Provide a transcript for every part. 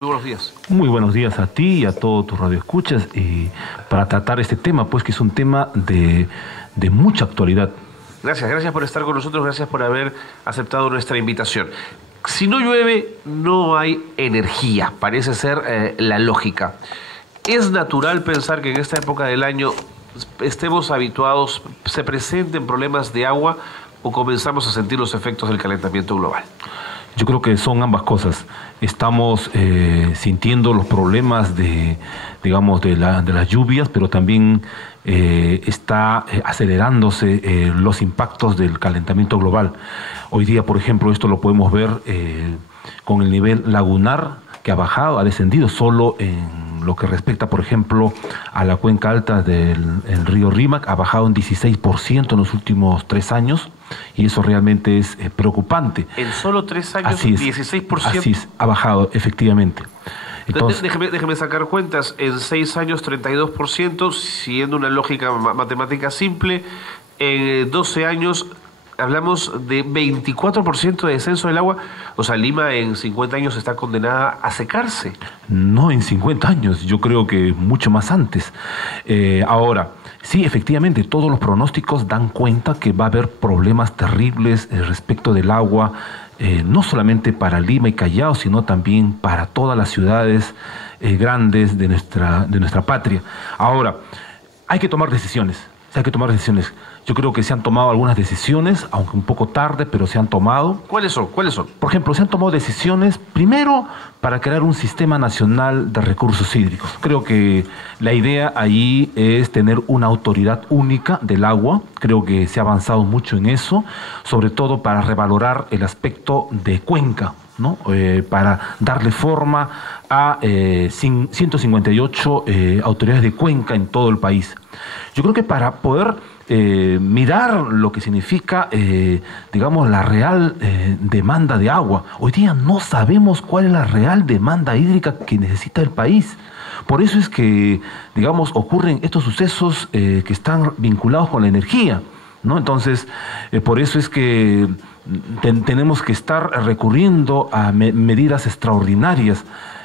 Muy buenos días. Muy buenos días a ti y a todos tus radioescuchas y para tratar este tema, pues que es un tema de mucha actualidad. Gracias por estar con nosotros, gracias por haber aceptado nuestra invitación. Si no llueve, no hay energía, parece ser la lógica. Es natural pensar que en esta época del año estemos habituados, se presenten problemas de agua o comenzamos a sentir los efectos del calentamiento global. Yo creo que son ambas cosas. Estamos sintiendo los problemas digamos, de las lluvias, pero también está acelerándose los impactos del calentamiento global. Hoy día, por ejemplo, esto lo podemos ver con el nivel lagunar que ha bajado, ha descendido solo en lo que respecta, por ejemplo, a la cuenca alta del río Rímac, ha bajado un 16% en los últimos 3 años, y eso realmente es preocupante. En solo 3 años, así es, 16%. Así es, ha bajado, efectivamente. Entonces, déjeme sacar cuentas. En 6 años, 32%, siguiendo una lógica matemática simple. En 12 años, hablamos de 24% de descenso del agua. O sea, Lima en 50 años está condenada a secarse. No en 50 años, yo creo que mucho más antes. Ahora, sí, efectivamente, todos los pronósticos dan cuenta que va a haber problemas terribles respecto del agua, no solamente para Lima y Callao, sino también para todas las ciudades grandes de nuestra patria. Ahora, hay que tomar decisiones. Hay que tomar decisiones. Yo creo que se han tomado algunas decisiones, aunque un poco tarde, pero se han tomado. ¿Cuáles son? Por ejemplo, se han tomado decisiones, primero, para crear un sistema nacional de recursos hídricos. Creo que la idea allí es tener una autoridad única del agua. Creo que se ha avanzado mucho en eso, sobre todo para revalorar el aspecto de cuenca, ¿no? Para darle forma a 158 autoridades de cuenca en todo el país. Yo creo que para poder mirar lo que significa, digamos, la real demanda de agua, hoy día no sabemos cuál es la real demanda hídrica que necesita el país. Por eso es que, digamos, ocurren estos sucesos que están vinculados con la energía, ¿no? Entonces, por eso es que tenemos que estar recurriendo a medidas extraordinarias.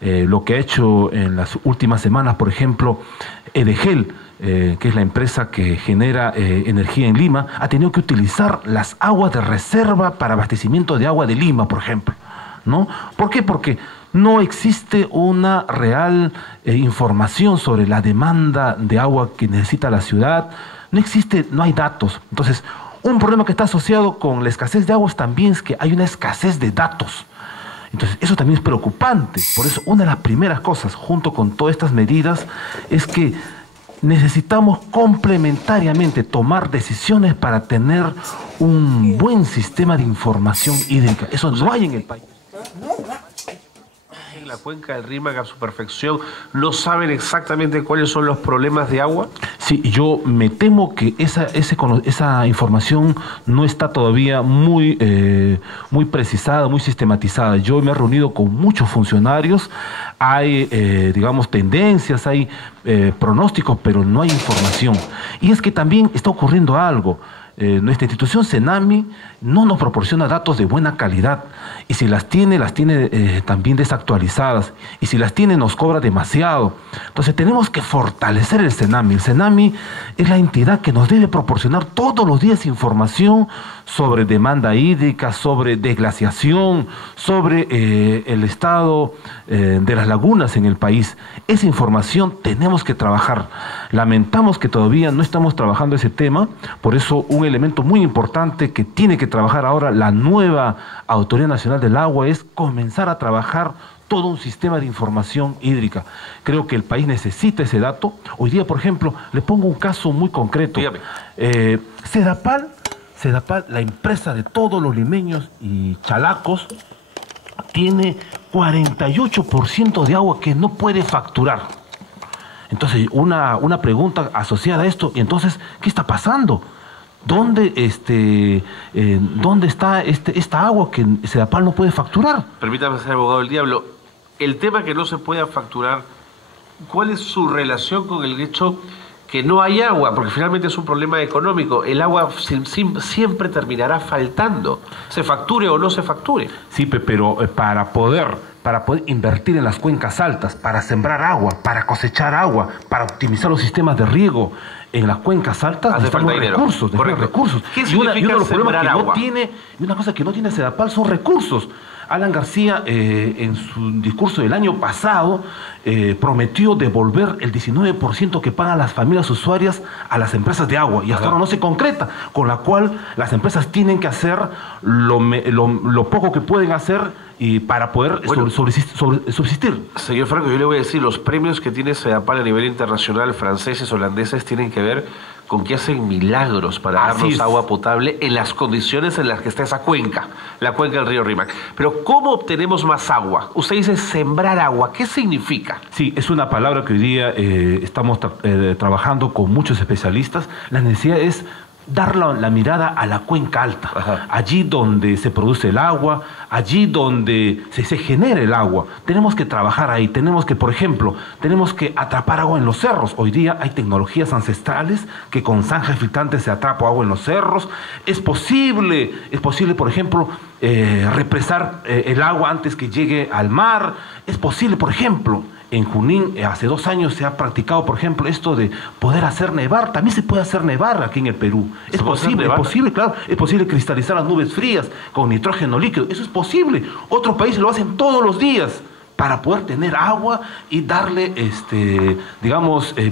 Lo que ha hecho en las últimas semanas, por ejemplo, Edegel, que es la empresa que genera energía en Lima, ha tenido que utilizar las aguas de reserva para abastecimiento de agua de Lima, por ejemplo, ¿no? ¿Por qué? Porque no existe una real información sobre la demanda de agua que necesita la ciudad. No hay datos. Entonces, un problema que está asociado con la escasez de agua también es que hay una escasez de datos. Entonces, eso también es preocupante. Por eso, una de las primeras cosas, junto con todas estas medidas, es que necesitamos complementariamente tomar decisiones para tener un buen sistema de información hídrica. Eso no hay en el país. En la cuenca del Rímac a su perfección, ¿no saben exactamente cuáles son los problemas de agua? Sí, yo me temo que esa información no está todavía muy precisada, muy sistematizada. Yo me he reunido con muchos funcionarios, hay, digamos, tendencias, hay pronósticos, pero no hay información. Y es que también está ocurriendo algo. Nuestra institución CENAMI no nos proporciona datos de buena calidad, y si las tiene también desactualizadas, y si las tiene nos cobra demasiado. Entonces tenemos que fortalecer el CENAMI. El CENAMI es la entidad que nos debe proporcionar todos los días información sobre demanda hídrica, sobre desglaciación, sobre el estado de las lagunas en el país. Esa información tenemos que trabajar. Lamentamos que todavía no estamos trabajando ese tema, por eso un elemento muy importante que tiene que trabajar ahora la nueva Autoridad Nacional del Agua es comenzar a trabajar todo un sistema de información hídrica. Creo que el país necesita ese dato. Hoy día, por ejemplo, le pongo un caso muy concreto. Sedapal, la empresa de todos los limeños y chalacos, tiene 48% de agua que no puede facturar. Entonces, una pregunta asociada a esto, y entonces, ¿qué está pasando? ¿Dónde está esta agua que Sedapal no puede facturar? Permítame ser abogado del diablo. El tema que no se pueda facturar, ¿cuál es su relación con el hecho que no hay agua? Porque finalmente es un problema económico. El agua siempre terminará faltando, se facture o no se facture. Sí, pero para poder para poder invertir en las cuencas altas, para sembrar agua, para cosechar agua, para optimizar los sistemas de riego en las cuencas altas, necesitamos recursos, ¿Qué y uno de los problemas que agua? no tiene, y una cosa que no tiene Sedapal son recursos. Alan García, en su discurso del año pasado, prometió devolver el 19% que pagan las familias usuarias a las empresas de agua, y hasta ahora no se concreta, con la cual las empresas tienen que hacer lo poco que pueden hacer y para poder subsistir. Señor Franco, yo le voy a decir, los premios que tiene Sedapal a nivel internacional, franceses, holandeses, tienen que ver con que hacen milagros para darnos agua potable en las condiciones en las que está esa cuenca, la cuenca del río Rímac. Pero ¿cómo obtenemos más agua? Usted dice sembrar agua, ¿qué significa? Sí, es una palabra que hoy día estamos trabajando con muchos especialistas. La necesidad es dar la mirada a la cuenca alta, allí donde se produce el agua, allí donde se genera el agua. Tenemos que trabajar ahí, tenemos que, por ejemplo, tenemos que atrapar agua en los cerros. Hoy día hay tecnologías ancestrales que con zanja filtrante se atrapa agua en los cerros. Es posible, por ejemplo, represar el agua antes que llegue al mar. Es posible, por ejemplo, en Junín, hace 2 años se ha practicado, por ejemplo, esto de poder hacer nevar. También se puede hacer nevar aquí en el Perú. Es posible, claro. Es posible cristalizar las nubes frías con nitrógeno líquido. Eso es posible. Otros países lo hacen todos los días para poder tener agua y darle,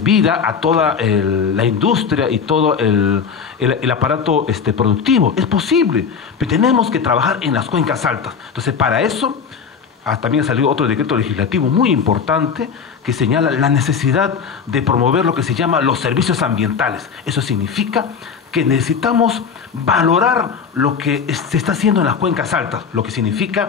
vida a toda la industria y todo el aparato productivo. Es posible, pero tenemos que trabajar en las cuencas altas. Entonces, para eso también salió otro decreto legislativo muy importante que señala la necesidad de promover lo que se llama los servicios ambientales. Eso significa que necesitamos valorar lo que se está haciendo en las cuencas altas, lo que significa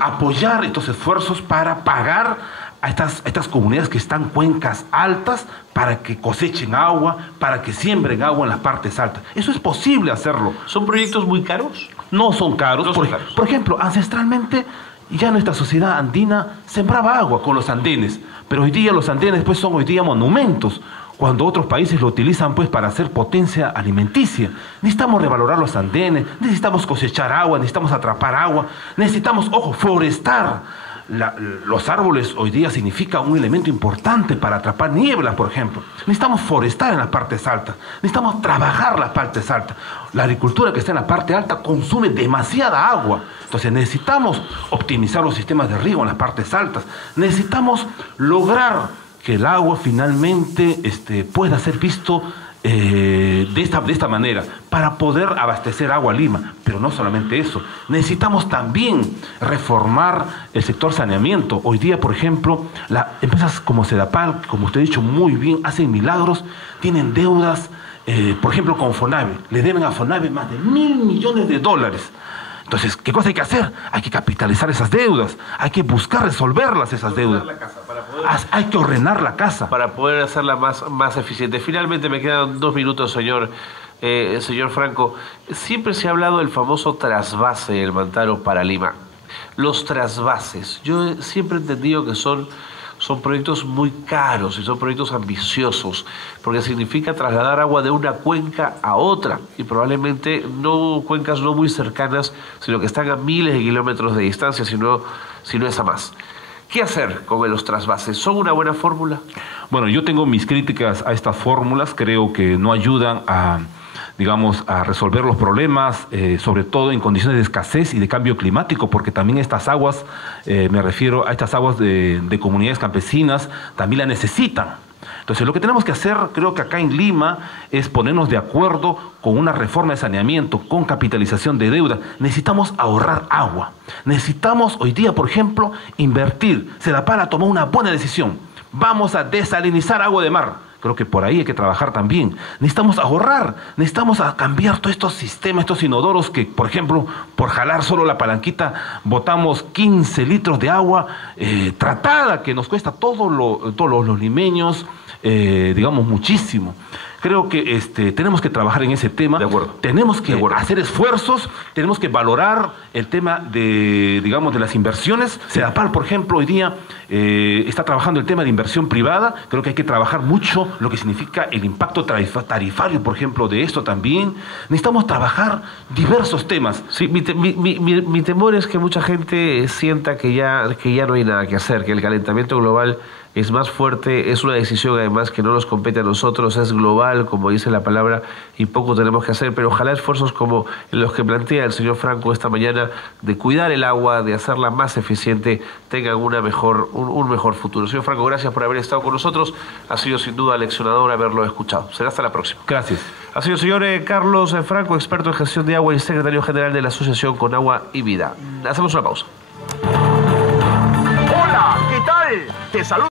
apoyar estos esfuerzos para pagar a estas comunidades que están en cuencas altas para que cosechen agua, para que siembren agua en las partes altas. Eso es posible hacerlo. ¿Son proyectos muy caros? No son caros. Por ejemplo, ancestralmente ya nuestra sociedad andina sembraba agua con los andenes, pero hoy día los andenes pues son hoy día monumentos, cuando otros países lo utilizan pues para hacer potencia alimenticia. Necesitamos revalorar los andenes, necesitamos cosechar agua, necesitamos atrapar agua, necesitamos, forestar. Los árboles hoy día significa un elemento importante para atrapar nieblas, por ejemplo. Necesitamos forestar en las partes altas, necesitamos trabajar las partes altas. La agricultura que está en la parte alta consume demasiada agua, entonces necesitamos optimizar los sistemas de riego en las partes altas. Necesitamos lograr que el agua finalmente pueda ser visto de esta manera, para poder abastecer agua a Lima. Pero no solamente eso, necesitamos también reformar el sector saneamiento. Hoy día, por ejemplo, las empresas como Sedapal, como usted ha dicho muy bien, hacen milagros, tienen deudas, por ejemplo con Fonave, le deben a Fonave más de $1.000 millones. Entonces, ¿qué cosa hay que hacer? Hay que capitalizar esas deudas, hay que buscar resolverlas esas deudas. Hay que ordenar la casa. Para poder hacerla más eficiente. Finalmente me quedan 2 minutos, señor Franco. Siempre se ha hablado del famoso trasvase del Mantaro para Lima. Los trasvases, yo siempre he entendido que son proyectos muy caros y son proyectos ambiciosos, porque significa trasladar agua de una cuenca a otra, y probablemente cuencas no muy cercanas, sino que están a miles de kilómetros de distancia, si no es a más. ¿Qué hacer con los trasvases? ¿Son una buena fórmula? Bueno, yo tengo mis críticas a estas fórmulas, creo que no ayudan a resolver los problemas, sobre todo en condiciones de escasez y de cambio climático, porque también estas aguas, me refiero a estas aguas de comunidades campesinas, también la necesitan. Entonces, lo que tenemos que hacer, creo que acá en Lima, es ponernos de acuerdo con una reforma de saneamiento, con capitalización de deuda. Necesitamos ahorrar agua. Necesitamos hoy día, por ejemplo, invertir. Sedapal tomó una buena decisión. Vamos a desalinizar agua de mar. Creo que por ahí hay que trabajar también. Necesitamos ahorrar, necesitamos cambiar todos estos sistemas, estos inodoros que, por ejemplo, por jalar solo la palanquita, botamos 15 litros de agua tratada, que nos cuesta todos los limeños, muchísimo. Creo que tenemos que trabajar en ese tema. De acuerdo. Tenemos que hacer esfuerzos, tenemos que valorar el tema de, digamos, de las inversiones. CEDAPAL, por ejemplo, hoy día está trabajando el tema de inversión privada. Creo que hay que trabajar mucho lo que significa el impacto tarifario, por ejemplo, de esto también. Necesitamos trabajar diversos temas. Sí, mi temor es que mucha gente sienta que ya no hay nada que hacer, que el calentamiento global es más fuerte, es una decisión además que no nos compete a nosotros, es global, como dice la palabra, y poco tenemos que hacer, pero ojalá esfuerzos como los que plantea el señor Franco esta mañana, de cuidar el agua, de hacerla más eficiente, tengan un mejor futuro. Señor Franco, gracias por haber estado con nosotros, ha sido sin duda leccionador haberlo escuchado. Será hasta la próxima. Gracias. Ha sido el señor Carlos Franco, experto en gestión de agua y secretario general de la Asociación Con Agua y Vida. Hacemos una pausa. Hola, ¿qué tal? Te saludo.